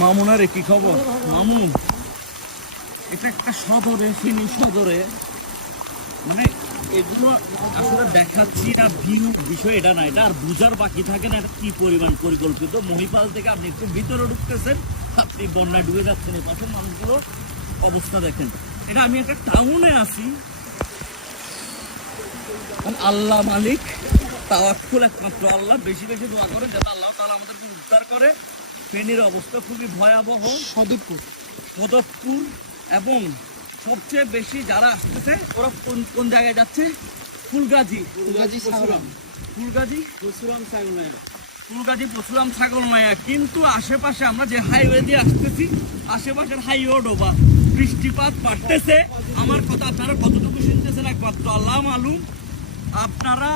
মামুনার কি খবর? মামুন এটা একটা শহরে, ফেনী শহরে, মানে এগুলো আসলে দেখাচ্ছি না ভিউ বিষয়, এটা না, এটা আর বুঝার বাকি থাকে না। এটা কি পরিমাণ পরিকল্পিত। মহিপাল থেকে আপনি একটু ভিতরে ঢুকতেছেন, আপনি বন্যায় ডুবে যাচ্ছেন। এই পাশের মানুষগুলো অবস্থা দেখেন। এটা আমি একটা টাউনে আছি, আল্লাহ মালিক, তাওয়াক্কুল একমাত্র আল্লাহ। বেশি বেশি দোয়া করে যাতে আল্লাহ তাআলা আমাদেরকে উদ্ধার করে। ফেনীর অবস্থা খুবই ভয়াবহ। সদরপুর এবং সবচেয়ে বেশি যারা আসতেছে ওরা কোন জায়গায় যাচ্ছে? ফুলগাজী পরশুরাম ছাগলনাইয়া। কিন্তু আশেপাশে আমরা যে হাইওয়ে দিয়ে আসতেছি, আশেপাশের হাইওয়ে ডোবা, বৃষ্টিপাত বাড়তেছে। আমার কথা আপনারা কতটুকু শুনতেছেন একমাত্র আল্লাহ মালুম। আপনারা